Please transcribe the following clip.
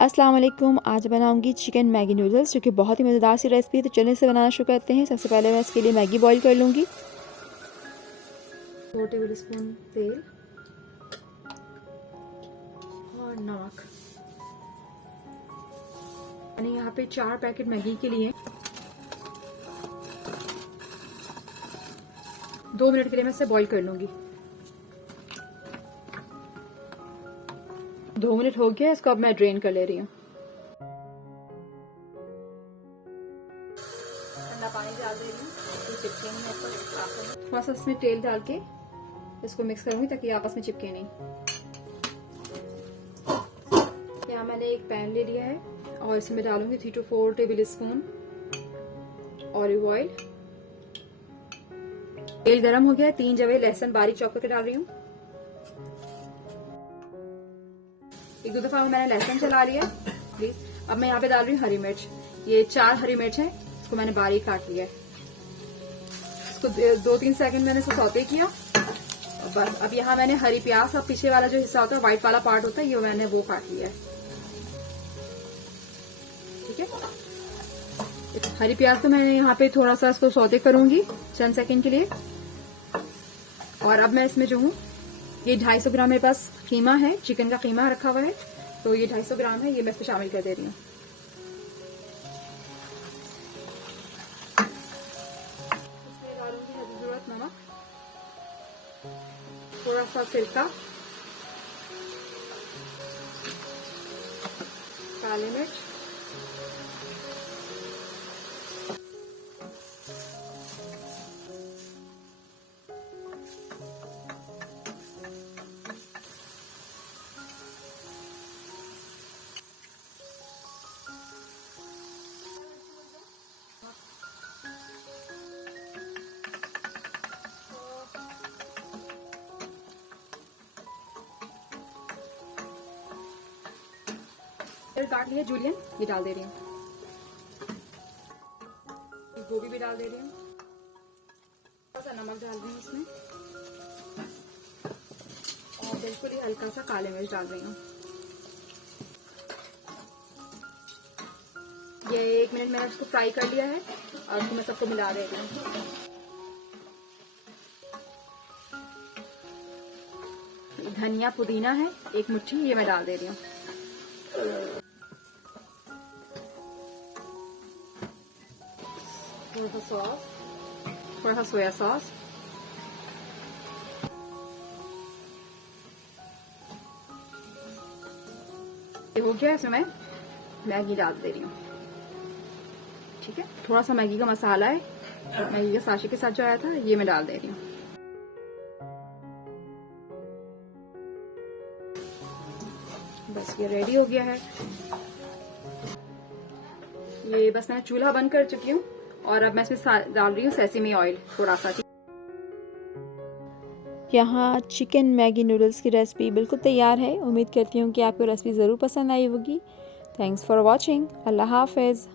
अस्सलाम वालेकुम। आज बनाऊंगी चिकन मैगी नूडल्स, जो कि बहुत ही मज़ेदार सी रेसिपी है। तो चलिए इसे बनाना शुरू करते हैं। सबसे पहले मैं इसके लिए मैगी बॉईल कर लूँगी। 4 टेबल स्पून तेल और नमक। मैंने यहाँ पे 4 पैकेट मैगी के लिए 2 मिनट के लिए मैं इसे बॉईल कर लूँगी। 2 मिनट हो गया, इसको अब मैं ड्रेन कर ले रही हूँ। ठंडा पानी डाल दे रही हूँ, थोड़ा सा इसमें तेल डाल के इसको मिक्स करूंगी ताकि आपस में चिपके नहीं। यहाँ मैंने एक पैन ले लिया है और इसमें डालूंगी 3 to 4 table spoon olive oil. तेल गरम हो गया है। 3 जवे लहसुन बारीक चॉप करके डाल रही हूँ। 1-2 दफा मैंने लहसुन चला लिया प्लीज। अब मैं यहाँ पे डाल रही हूँ हरी मिर्च। ये 4 हरी मिर्च है, इसको मैंने बारीक काट लिया है। इसको 2-3 सेकंड मैंने इसे सौते किया। बस अब यहाँ मैंने हरी प्याज का पीछे वाला जो हिस्सा होता है, व्हाइट वाला पार्ट होता है, ये मैंने वो काट लिया है। ठीक है, हरी प्याज तो मैं यहाँ पे थोड़ा सा इसको सौते करूंगी चंद सेकंड के लिए। और अब मैं इसमें जो हूँ, ये 250 ग्राम मेरे पास कीमा है, चिकन का कीमा रखा हुआ है, तो ये 250 ग्राम है, ये मैं इसमें शामिल कर दे रही हूँ। इसमें डालूंगी जरूरत नमक, थोड़ा सा सिरका, काली मिर्च, काट लिया जूलियन, ये डाल दे रही हूँ। गोभी भी डाल दे रही हूँ। थोड़ा सा नमक डाल रही हूँ इसमें और बिल्कुल ही हल्का सा काले मिर्च डाल रही हूँ। ये 1 मिनट मैंने इसको फ्राई कर लिया है और इसको मैं सबको मिला दे रही हूँ। धनिया पुदीना है 1 मुट्ठी, ये मैं डाल दे रही हूँ। थोड़ा सा सॉस, थोड़ा सा सोया सॉस, ये हो गया। इसमें मैं मैगी डाल दे रही हूँ। ठीक है, थोड़ा सा मैगी का मसाला है, मैगी के साशे के साथ जो आया था, ये मैं डाल दे रही हूँ। बस ये रेडी हो गया है। ये बस मैं चूल्हा बंद कर चुकी हूँ और अब मैं इसमें डाल रही हूँ सेसमी ऑयल थोड़ा सा। यहाँ चिकन मैगी नूडल्स की रेसिपी बिल्कुल तैयार है। उम्मीद करती हूँ कि आपको रेसिपी ज़रूर पसंद आई होगी। Thanks for watching. अल्लाह हाफिज़।